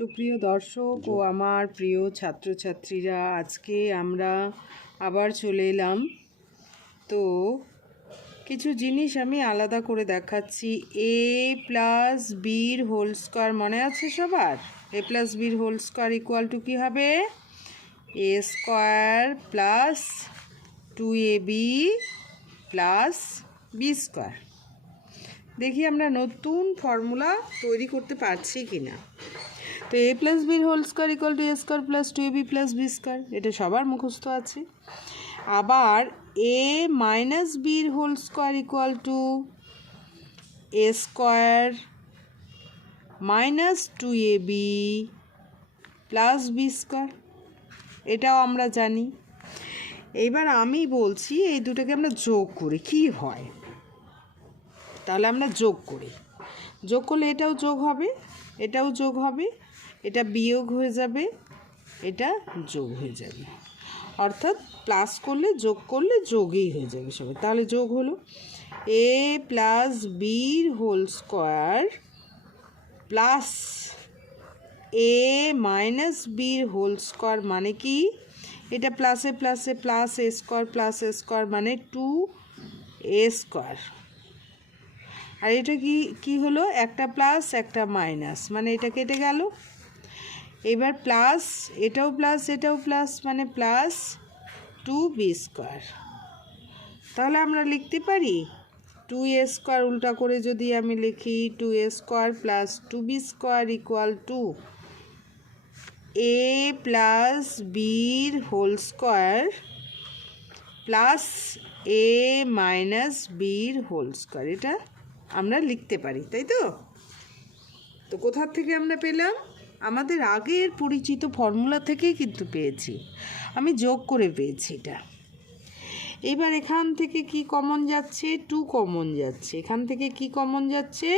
সুপ্রিয় দর্শক ও আমার প্রিয় ছাত্রছাত্রীরা, আজকে আমরা আবার চলে এলাম। তো কিছু জিনিস আমি আলাদা করে দেখাচ্ছি। এ প্লাস বির হোল স্কোয়ার মনে আছে সবার? এ প্লাস বির হোল স্কোয়ার ইকুয়াল টু কী হবে? A square plus 2ab plus B square. দেখি আমরা নতুন ফর্মুলা তৈরি করতে পারছি কি না। তো এ প্লাস বির whole square equal to A square plus 2ab plus B square, এটা সবার মুখস্থ আছে। আবার এ মাইনাস বির whole square equal to A square minus 2ab plus B square, এটাও আমরা জানি। এইবার আমি বলছি এই দুটোকে আমরা যোগ করি, কি হয়? তাহলে আমরা যোগ করি, যোগ করলে এটাও যোগ হবে, এটাও যোগ হবে, এটা বিয়োগ হয়ে যাবে, এটা যোগ হয়ে যাবে। অর্থাৎ প্লাস করলে যোগ করলে যোগই হয়ে যাবে সবাই। তাহলে যোগ হলো এ প্লাস বির হোল স্কোয়ার প্লাস এ মাইনাস বির হোল স্কোয়ার মানে কি? এটা প্লাসে প্লাসে প্লাস এ স্কোয়ার মানে 2a স্কোয়ার। আর এটা কি হলো? একটা প্লাস একটা মাইনাস, মানে এটা কেটে গেল। এবার প্লাস, এটাও প্লাস মানে প্লাস 2b স্কোয়ার। তাহলে আমরা লিখতে পারি 2a স্কোয়ার উল্টা করে যদি আমি লিখি 2a square plus 2b square equal to A plus বির হোল স্কোয়ার প্লাস এ মাইনাস বির হোল স্কোয়ার, এটা আমরা লিখতে পারি, তাই তো? তো কোথা থেকে আমরা পেলাম? আমাদের আগের পরিচিত ফর্মুলা থেকেই কিন্তু পেয়েছি, আমি যোগ করে পেয়েছি এটা। এবার এখান থেকে কি কমন যাচ্ছে? 2 কমন যাচ্ছে। এখান থেকে কি কমন যাচ্ছে?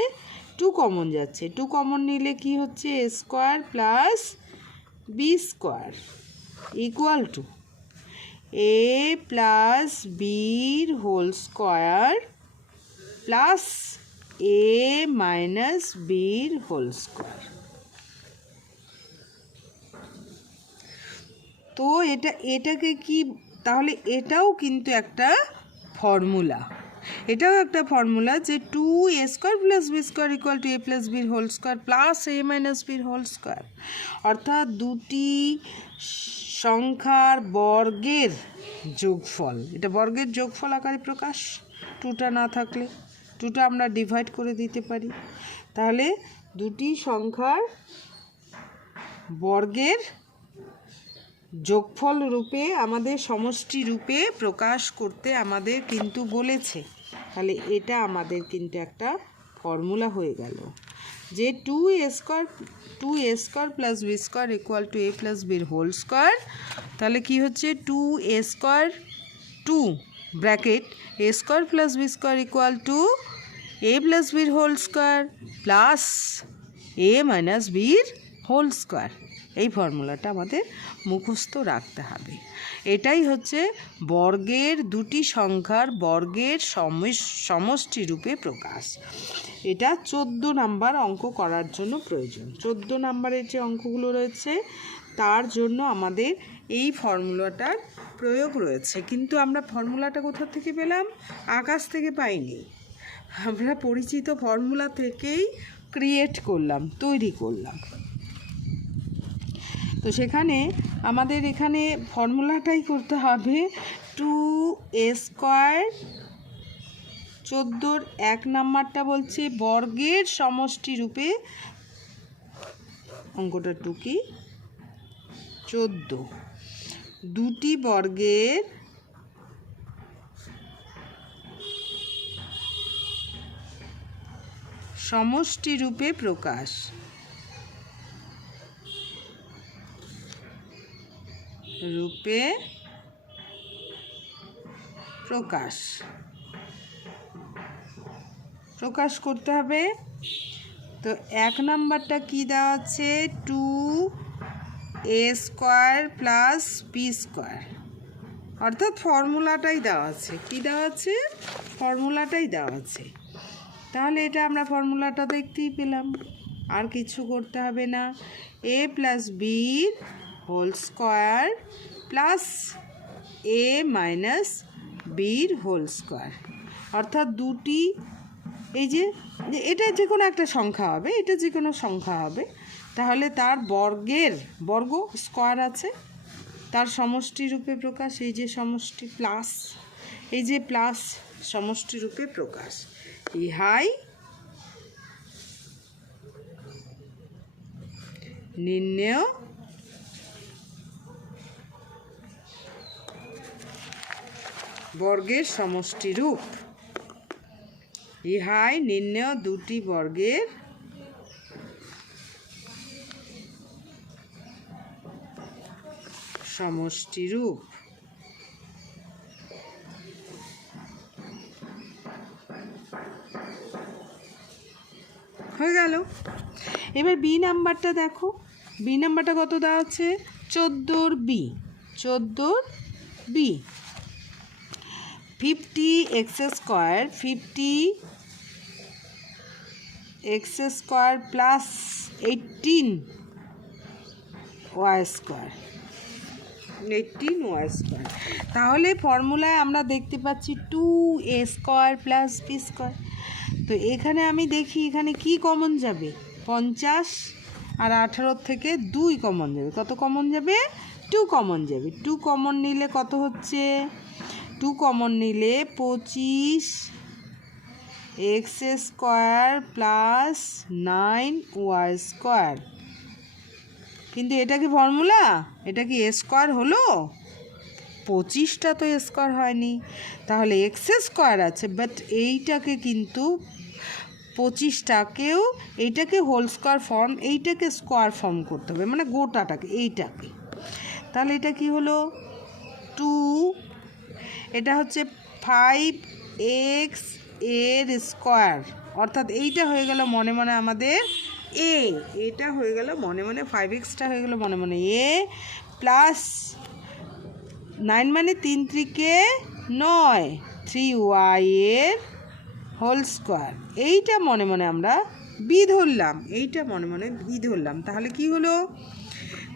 2 কমন যাচ্ছে। 2 কমন নিলে কি হচ্ছে? A square plus B square equal to A plus বির হোল স্কোয়ার প্লাস এ মাইনাস বির হোল স্কোয়ার। তো এটাকে কি, তাহলে এটাও কিন্তু একটা ফর্মুলা, যে 2a square plus B square equal to A plus বির হোল স্কোয়ার প্লাস এ মাইনাস বির হোল স্কোয়ার। অর্থাৎ দুটি সংখ্যার বর্গের যোগফল, এটা বর্গের যোগফল আকারে প্রকাশ। 2টা না থাকলে 2টা আমরা ডিভাইড করে দিতে পারি। তাহলে দুটি সংখ্যার বর্গের যোগফল রূপে আমাদের সমষ্টি রূপে প্রকাশ করতে আমাদের কিন্তু বলেছে। তাহলে এটা আমাদের কিন্তু একটা ফর্মুলা হয়ে গেল যে 2a square plus B square equal to A plus বির হোল স্কোয়ার। তাহলে কি হচ্ছে? 2a square 2 bracket A square plus B square equal to A plus বির হোল স্কোয়ার প্লাস এ মাইনাস বির হোল স্কোয়ার। এই ফর্মুলাটা আমাদের মুখস্থ রাখতে হবে। এটাই হচ্ছে বর্গের, দুটি সংখ্যার বর্গের সমষ্টি রূপে প্রকাশ। এটা 14 নাম্বার অঙ্ক করার জন্য প্রয়োজন। 14 নাম্বারের যে অঙ্কগুলো রয়েছে তার জন্য আমাদের এই ফর্মুলাটার প্রয়োগ রয়েছে। কিন্তু আমরা ফর্মুলাটা কোথা থেকে পেলাম? আকাশ থেকে পাইনি, আমরা পরিচিত ফর্মুলা থেকেই ক্রিয়েট করলাম, তৈরি করলাম। তো সেখানে আমাদের এখানে ফর্মুলাটাই করতে হবে 2a স্কোয়ার। 14 1 নাম্বারটা বলছে বর্গের সমষ্টি রূপে, অঙ্কটা 2 কি 14, দুটি বর্গের সমষ্টি রূপে প্রকাশ। প্রকাশ করতে হবে। তো 1 নাম্বারটা কি দেওয়া আছে? 2a square plus B square, অর্থাৎ ফর্মুলাটাই দেওয়া আছে। কি দেওয়া আছে? ফর্মুলাটাই দেওয়া আছে। তাহলে এটা আমরা ফর্মুলাটা দেখতেই পেলাম। আর কিছু করতে হবে না। এ প্লাস বির হোল স্কোয়ার প্লাস এ মাইনাস বির হোল স্কোয়ার, অর্থাৎ দুটি, এই যে এটা যে কোনো একটা সংখ্যা হবে, এটা যে কোনো সংখ্যা হবে, তাহলে তার বর্গ স্কোয়ার আছে, তার সমষ্টি রূপে প্রকাশ, এই যে সমষ্টি প্লাস, এই যে প্লাস সমষ্টি রূপে প্রকাশ। ইহাই নির্ণেয় বর্গের সমষ্টি রূপ। ইহাই নির্ণেয় দুটি বর্গের সমষ্টি রূপ। হয়ে গেল। এবার বি নাম্বারটা দেখো, বি নাম্বারটা কত দেওয়া আছে? 14 B, 14 B 50x square, 50x square plus 18y square, 18y square. তাহলে ফর্মুলায় আমরা দেখতে পাচ্ছি 2a square plus B square. তো এখানে আমি দেখি এখানে কি কমন যাবে, 50 আর 18 থেকে 2 কমন যাবে। কত কমন যাবে? 2 কমন যাবে। 2 কমন নিলে কত হচ্ছে? 2 কমন নিলে 25x square plus 9y square. কিন্তু এটা কি ফর্মুলা? এটা কি এ স্কোয়ার হলো? 25টা তো স্কোয়ার হয়নি, তাহলে এক্স স্কোয়ার আছে, বাট এইটাকে কিন্তু 25টাকেও এইটাকে হোল স্কোয়ার ফর্ম, এইটাকে স্কোয়ার ফর্ম করতে হবে, মানে গোটাটাকে, এইটাকে। তাহলে এটা কি হলো? 2, এটা হচ্ছে 5x এর স্কোয়ার, অর্থাৎ এইটা হয়ে গেল মনে মনে আমাদের এ, এটা হয়ে গেল মনে মনে 5xটা হয়ে গেল মনে মনে এ, প্লাস 9 মানে 3 3 9, 3y এর হোল স্কোয়ার, এইটা মনে মনে আমরা বি ধরলাম, এইটা মনে মনে বি ধরলাম। তাহলে কি হলো?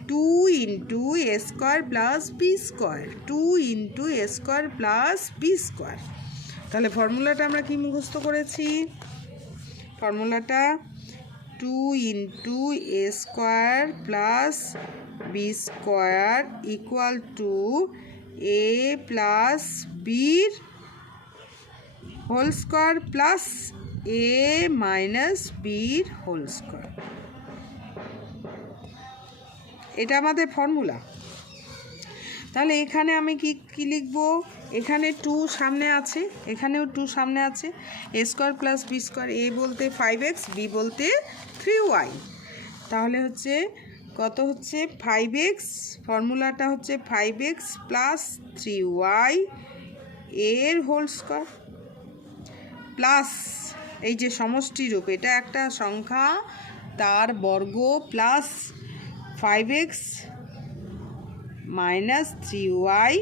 2 into a square plus B square, 2 into a square plus B square. তাহলে ফর্মুলাটা আমরা কি মুখস্থ করেছি? ফর্মুলাটা 2 into a square plus B square equal to A plus বির হোল স্কোয়ার প্লাস এ মাইনাস বির হোল স্কোয়ার। এটা আমাদের ফর্মুলা। তাহলে এখানে আমি কি লিখব? এখানে 2 সামনে আছে, এখানেও 2 সামনে আছে, a square plus B square, এ বলতে 5x, বি বলতে 3y। তাহলে হচ্ছে কত হচ্ছে? 5x, ফর্মুলাটা হচ্ছে 5x প্লাস 3y এর হোল স্কোয়ার প্লাস এই যে সমষ্টি রূপ, এটা একটা সংখ্যা, তার বর্গ প্লাস 5x মাইনাস 3y,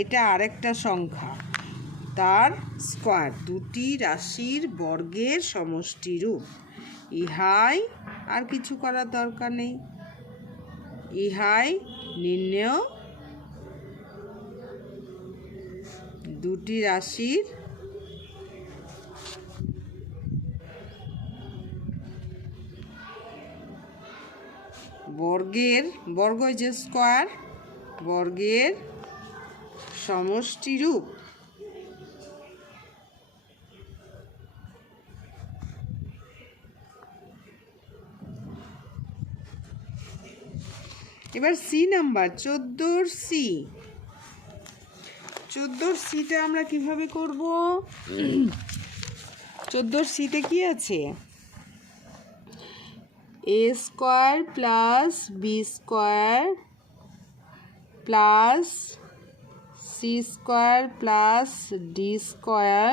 এটা আরেকটা সংখ্যা, তার স্কোয়ার, দুটি রাশির বর্গের সমষ্টি রূপ। ইহাই, আর কিছু করার দরকার নেই, ইহাই নির্ণেয় দুটি রাশির বর্গ যে স্কোয়ার, বর্গের সমষ্টি রূপ। এবার সি নাম্বার 14 সি, 14 সিটা আমরা কিভাবে করব? 14 সিতে কি আছে? A square plus B square plus c square plus D square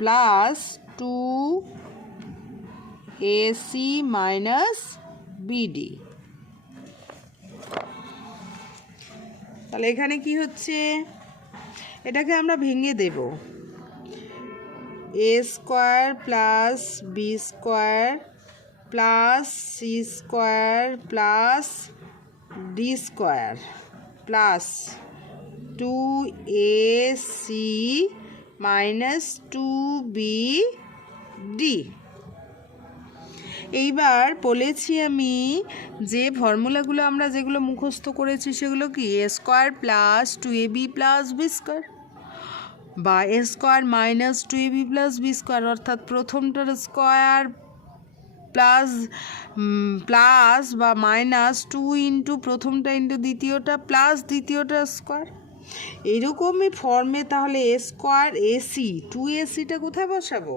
plus 2ac minus bd. তাহলে এখানে কি হচ্ছে? এটাকে আমরা ভেঙে দেব। A square plus B square plus c square plus D square plus 2ac minus 2bd। এইবার বলেছি আমি যে ফর্মুলাগুলো আমরা যেগুলো মুখস্থ করেছি সেগুলো কি a square plus 2ab plus B square বা a square minus 2ab plus B square, অর্থাৎ প্রথমটার স্কোয়ার প্লাস প্লাস বা মাইনাস 2 ইন্টু প্রথমটা ইন্টু দ্বিতীয়টা প্লাস দ্বিতীয়টা স্কোয়ার, এরকমই ফর্মে। তাহলে এ স্কোয়ার এসি 2ac-টা কোথায় বসাবো?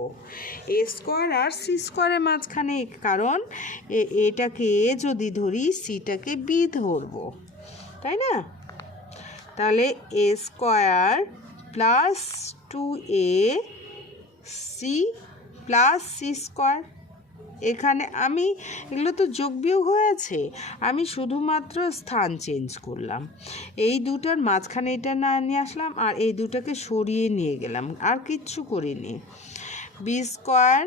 এ স্কোয়ার আর সি স্কোয়ারের মাঝখানে, কারণ এটাকে এ যদি ধরি সিটাকে বি ধরবো, তাই না? তাহলে a square plus 2ac plus c square. এখানে আমি এগুলো তো যোগ বিয়োগ হয়েছে, আমি শুধুমাত্র স্থান চেঞ্জ করলাম, এই দুটার মাঝখানে এটা না নিয়ে আসলাম আর এই দুটাকে সরিয়ে নিয়ে গেলাম, আর কিচ্ছু করিনি। B square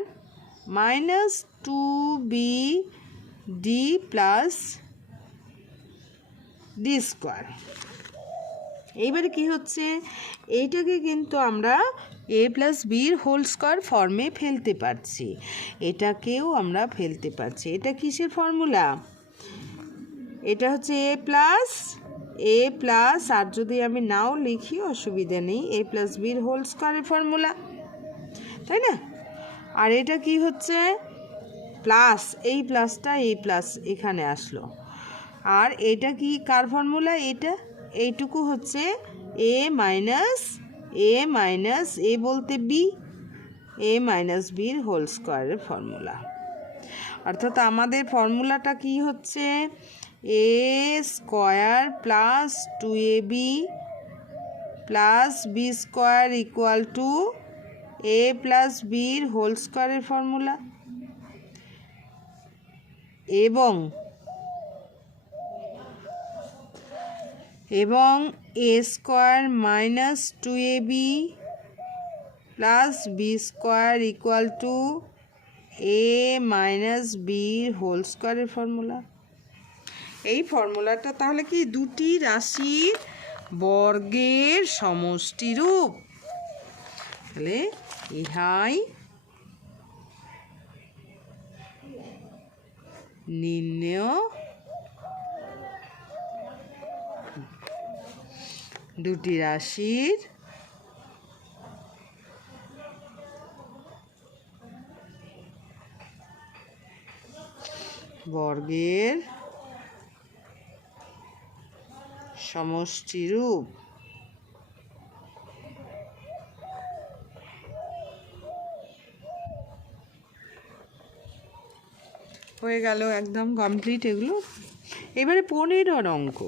minus 2bd plus D square. এইবারে কি হচ্ছে, এইটাকে কিন্তু আমরা এ প্লাস বির হোল স্কোয়ার ফর্মে ফেলতে পারছি, এটাকেও আমরা ফেলতে পারছি। এটা কিসের ফর্মুলা? এটা হচ্ছে এ প্লাস আর যদি আমি নাও লিখি অসুবিধা নেই, এ প্লাস বির হোল স্কোয়ারের ফর্মুলা, তাই না? আর এটা কি হচ্ছে প্লাস, এই প্লাসটা এই প্লাস এখানে আসলো, আর এটা কি কার ফর্মুলা? এটা এইটুকু হচ্ছে এ মাইনাস এ বলতে বি, এ মাইনাস বির হোল স্কোয়ারের ফর্মুলা। অর্থাৎ আমাদের ফর্মুলাটা কি হচ্ছে a square plus 2ab plus B square equal to A plus বির হোল স্কোয়ারের ফর্মুলা, এবং a square minus 2ab plus B square equal to a minus বির হোল স্কোয়ারের ফর্মুলা। এই ফর্মুলাটা তাহলে কি দুটি রাশির বর্গের সমষ্টিরূপ। তাহলে ইহাই নির্ণেয় দুটি রাশির বর্গের সমষ্টিরূপ। হয়ে গেল, একদম কমপ্লিট এগুলো। এবারে 15 অঙ্ক।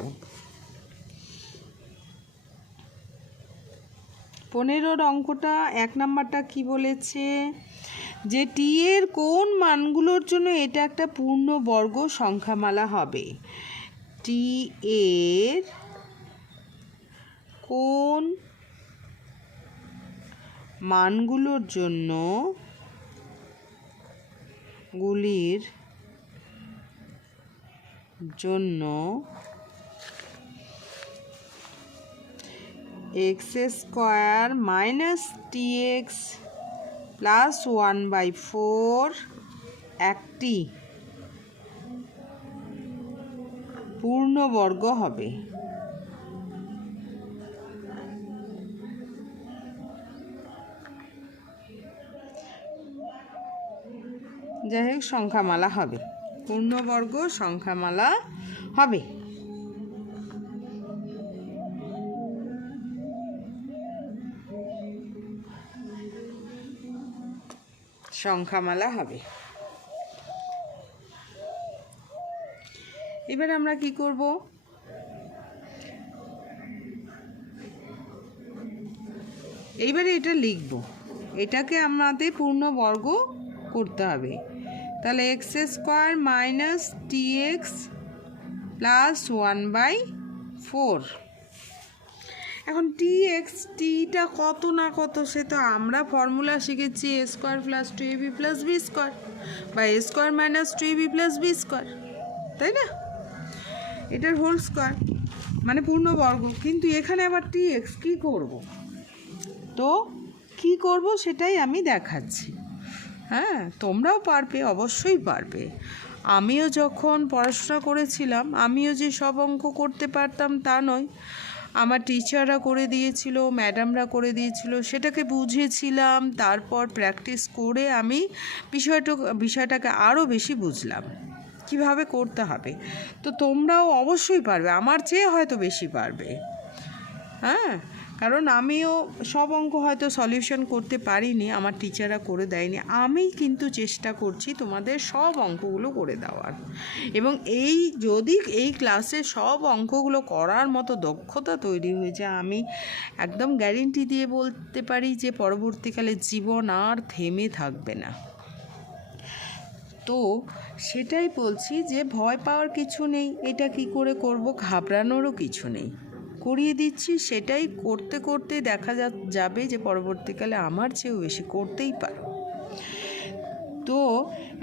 15 অঙ্কটা 1 নাম্বারটা কি বলেছে, যে টি এর কোন মানগুলোর জন্য এটা একটা পূর্ণবর্গ সংখ্যামালা হবে? টি এর কোন মানগুলোর জন্য x square minus T X plus 1/4 একটি পূর্ণবর্গ হবে? যাই হোক, সংখ্যামালা হবে, পূর্ণবর্গ সংখ্যামালা হবে। সংখ্যামালা হবে। এবার আমরা কি করব, এইবারে এটা লিখব, এটাকে আমাদের পূর্ণবর্গ করতে হবে। তাহলে x square minus T X plus 1/4। এখন টিটা কত না কত সে তো আমরা ফর্মুলা শিখেছি a square plus 2ab plus B square, বা a square minus 2ab plus B square, তাই না? এটার হোল স্কোয়ার মানে পূর্ণবর্গ। কিন্তু এখানে আবার টিএক্স কী করব? তো কি করব সেটাই আমি দেখাচ্ছি। হ্যাঁ, তোমরাও পারবে, অবশ্যই পারবে। আমিও যখন পড়াশোনা করেছিলাম আমিও যে সব অঙ্ক করতে পারতাম তা নয়। আমার টিচাররা করে দিয়েছিল, ম্যাডামরা করে দিয়েছিল, সেটাকে বুঝেছিলাম, তারপর প্র্যাকটিস করে আমি বিষয়টাকে আরও বেশি বুঝলাম কিভাবে করতে হবে। তো তোমরাও অবশ্যই পারবে, আমার চেয়ে হয়তো বেশি পারবে। হ্যাঁ, কারণ আমিও সব অঙ্ক হয়তো সলিউশন করতে পারিনি, আমার টিচাররা করে দেয়নি। আমি কিন্তু চেষ্টা করছি তোমাদের সব অঙ্কগুলো করে দেওয়ার, এবং যদি এই ক্লাসে সব অঙ্কগুলো করার মতো দক্ষতা তৈরি হয়ে যায়, আমি একদম গ্যারেন্টি দিয়ে বলতে পারি যে পরবর্তীকালে জীবন আর থেমে থাকবে না। তো সেটাই বলছি যে ভয় পাওয়ার কিছু নেই, এটা কি করে করব, ঘাবড়ানোরও কিছু নেই, করিয়ে দিচ্ছি। সেটাই করতে করতে দেখা যাবে যে পরবর্তীকালে আমার চেয়েও বেশি করতেই পারো। তো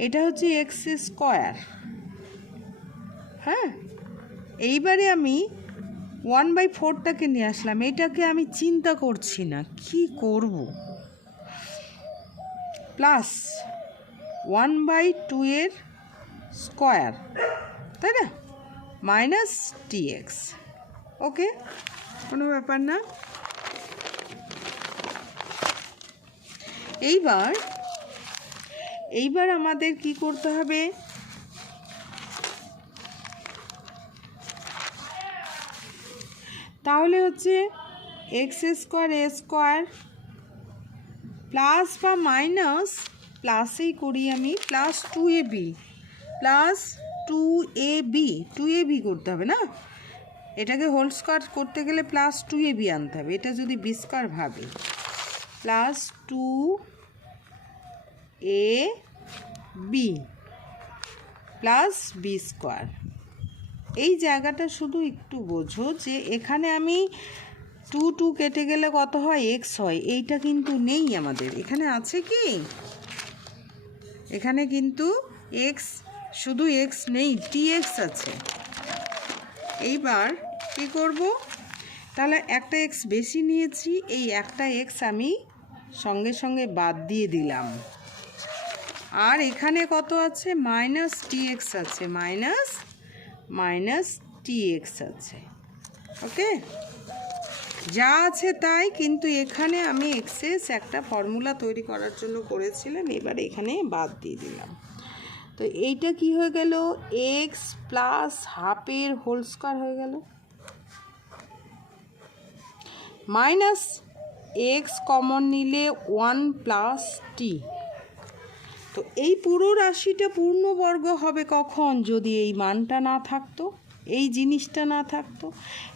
এটা হচ্ছে এক্স স্কোয়ার। হ্যাঁ, এইবারে আমি 1/4টাকে নিয়ে আসলাম, এটাকে আমি চিন্তা করছি না কি করব, প্লাস 1/2 এর স্কোয়ার, তাই না, মাইনাস টিএক্স। ওকে, কোনো ব্যাপার না। এইবার আমাদের কি করতে হবে, তাহলে হচ্ছে এক্স স্কোয়ার এ স্কোয়ার প্লাস বা মাইনাস, প্লাসেই করি আমি, প্লাস 2ab প্লাস 2ab করতে হবে না, এটাকে হোল স্কোয়ার করতে গেলে প্লাস 2ab আনতে হবে। এটা যদি বি স্কোয়ার ভাবে, plus 2ab plus B square. এই জায়গাটা শুধু একটু বোঝো যে এখানে আমি 2 কেটে গেলে কত হয়, এক্স হয়। এইটা কিন্তু নেই আমাদের, এখানে আছে কি, এখানে কিন্তু এক্স, শুধু এক্স নেই, টিএক্স আছে। এইবার কি করব, তাহলে একটা এক্স বেশি নিয়েছি, এই একটা এক্স আমি সঙ্গে সঙ্গে বাদ দিয়ে দিলাম। আর এখানে কত আছে, মাইনাস টিএক্স আছে, মাইনাস টিএক্স আছে। ওকে, যা আছে তাই, কিন্তু এখানে আমি এক্সেস একটা ফর্মুলা তৈরি করার জন্য করেছিলাম, এবার এখানে বাদ দিয়ে দিলাম। তো এইটা কি হয়ে গেল, এক্স প্লাস হাফের হোল স্কোয়ার হয়ে গেল, মাইনাস এক্স কমন নিলে 1 প্লাস টি। তো এই পুরো রাশিটা পূর্ণবর্গ হবে কখন, যদি এই মানটা না থাকতো, এই জিনিসটা না থাকতো,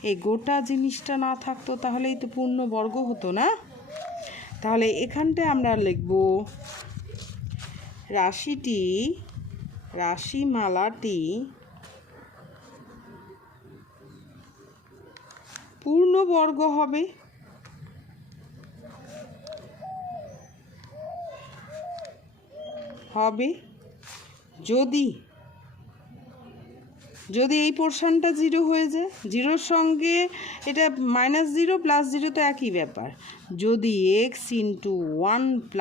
এই গোটা জিনিসটা না থাকতো, তাহলেই তো পূর্ণবর্গ হতো না। তাহলে এখানটায় আমরা লিখব রাশিমালাটি পূর্ণবর্গ হবে। যদি এই পোর্শনটা 0 হয়ে যায়, 0-র সঙ্গে এটা -0 + 0 তো একই ব্যাপার। যদি x × 1 +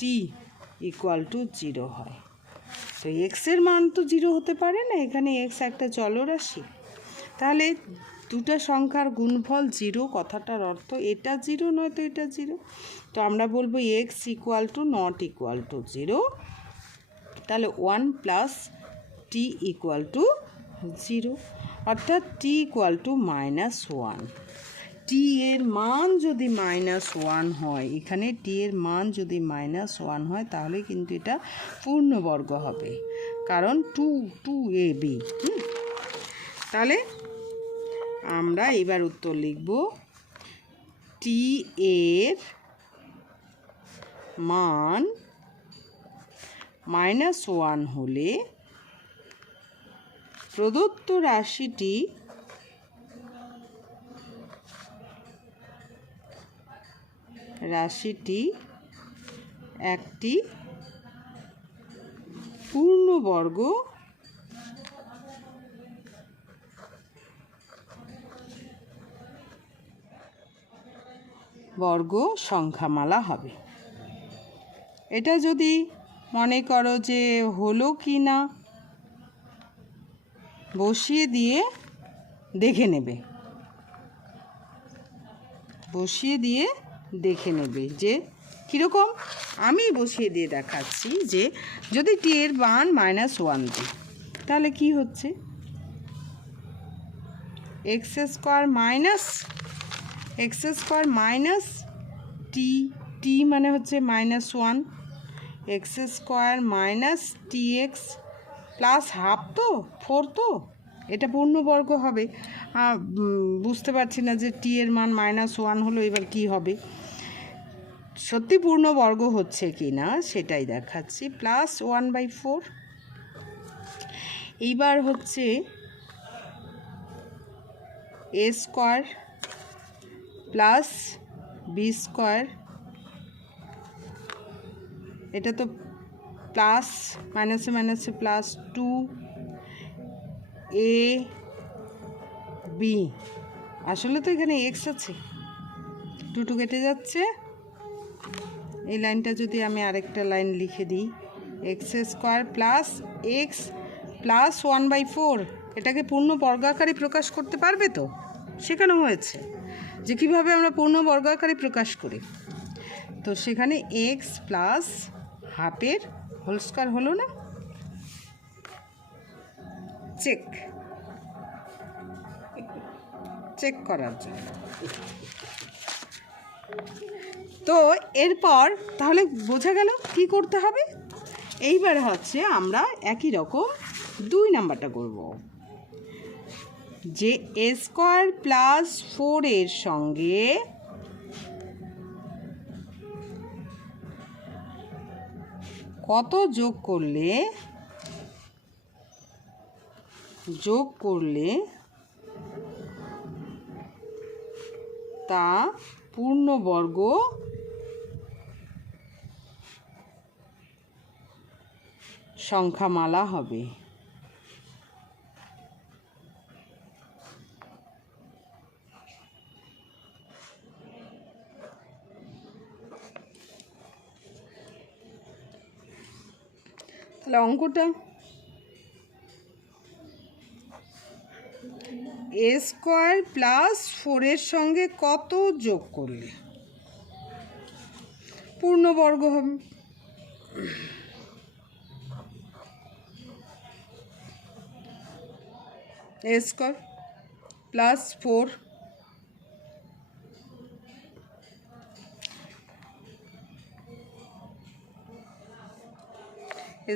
t = 0 হয়, তো এক্সের মান তো 0 হতে পারে না, এখানে এক্স একটা চলরাশি। তাহলে দুটো সংখ্যার গুণফল 0, কথাটার অর্থ এটা 0 নয়তো এটা 0। তো আমরা বলবো x = 0, তাহলে 1 + t = 0, অর্থাৎ t = -1। টি এর মান যদি -1 হয়, এখানে টি এর মান যদি -1 হয়, তাহলে কিন্তু এটা পূর্ণবর্গ হবে, কারণ 2ab। তাহলে আমরা এবার উত্তর লিখব, টি এর মান -1 হলে প্রদত্ত রাশিটি একটি পূর্ণবর্গ সংখ্যামালা হবে। এটা যদি মনে করো যে হলো কি না বসিয়ে দিয়ে দেখে নেবে, যে কীরকম। আমি বসিয়ে দিয়ে দেখাচ্ছি যে যদি টি এর মান -1 দিই তাহলে কি হচ্ছে, এক্স স্কোয়ার মাইনাস টি মানে হচ্ছে -1, x square minus T X plus half, তো 4, তো এটা পূর্ণবর্গ হবে। বুঝতে পারছি না যে টি এর মান -1 হলো, এবার কি হবে, সত্যি পূর্ণবর্গ হচ্ছে কি না সেটাই দেখাচ্ছি। +1/4। এইবার হচ্ছে a square plus B square, এটা তো প্লাস মাইনাসে মাইনাসে +2 এ বি, আসলে তো এখানে এক্স আছে, 2 কেটে যাচ্ছে। এই লাইনটা যদি আমি আরেকটা লাইন লিখে দিই, x square plus x plus 1/4, এটাকে পূর্ণ বর্গাকারে প্রকাশ করতে পারবে তো, শেখানো হয়েছে যে কীভাবে আমরা পূর্ণ বর্গাকারে প্রকাশ করি। তো সেখানে এক্স প্লাস হাফের হোল স্কোয়ার হলো না, চেক করার জন্য। তো এরপর তাহলে বোঝা গেল কি করতে হবে। এইবার হচ্ছে আমরা একই রকম 2 নাম্বারটা করব, যে এ স্কোয়ার প্লাস 4 এর সঙ্গে কত যোগ করলে তা পূর্ণবর্গ সংখ্যামালা হবে। তাহলে অঙ্কটা এ স্কোয়ার প্লাস 4 এর সঙ্গে কত যোগ করলে পূর্ণবর্গ হবে। A square plus 4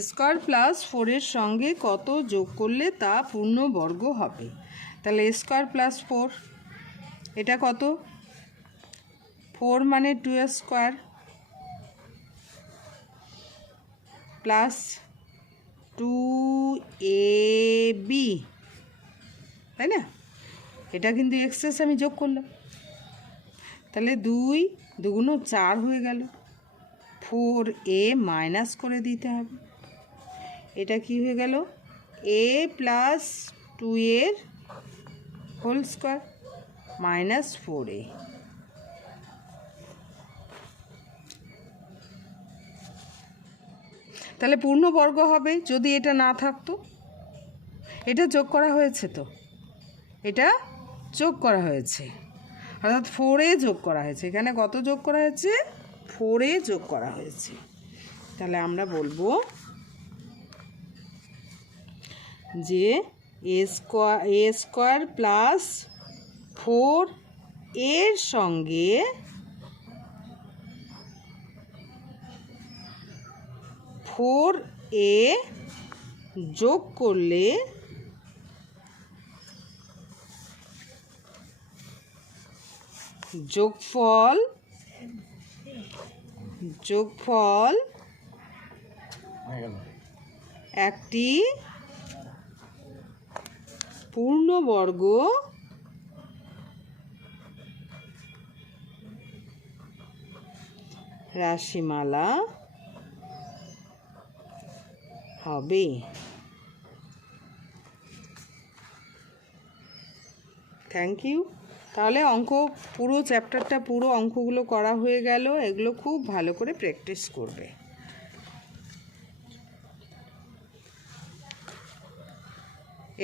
square plus 4 এর সঙ্গে কত যোগ করলে তা পূর্ণবর্গ হবে। তাহলে স্কোয়ার প্লাস 4, এটা কত, 4 মানে 2 স্কোয়ার প্লাস 2ab, তাই না, এটা কিন্তু এক্সেস আমি যোগ করলাম, তাহলে 2 2 4 হয়ে গেল, 4a মাইনাস করে দিতে হবে, এটা কি হয়ে গেল, a প্লাস 2 এর হোল স্কোয়ার মাইনাস 4a। তাহলে পূর্ণবর্গ হবে যদি এটা না থাকতো, এটা যোগ করা হয়েছে, তো এটা যোগ করা হয়েছে, অর্থাৎ 4a যোগ করা হয়েছে, এখানে কত যোগ করা হয়েছে, 4a যোগ করা হয়েছে। তাহলে আমরা বলবো যে এ স্কোয়ার প্লাস 4 এর সঙ্গে a যোগ করলে যোগফল একটি পূর্ণবর্গ রাশিমালা হবে। Thank you. তাহলে পুরো চ্যাপ্টারটা পুরো অঙ্কগুলো করা হয়ে গেল। এগুলো খুব ভালো করে প্র্যাকটিস করবে।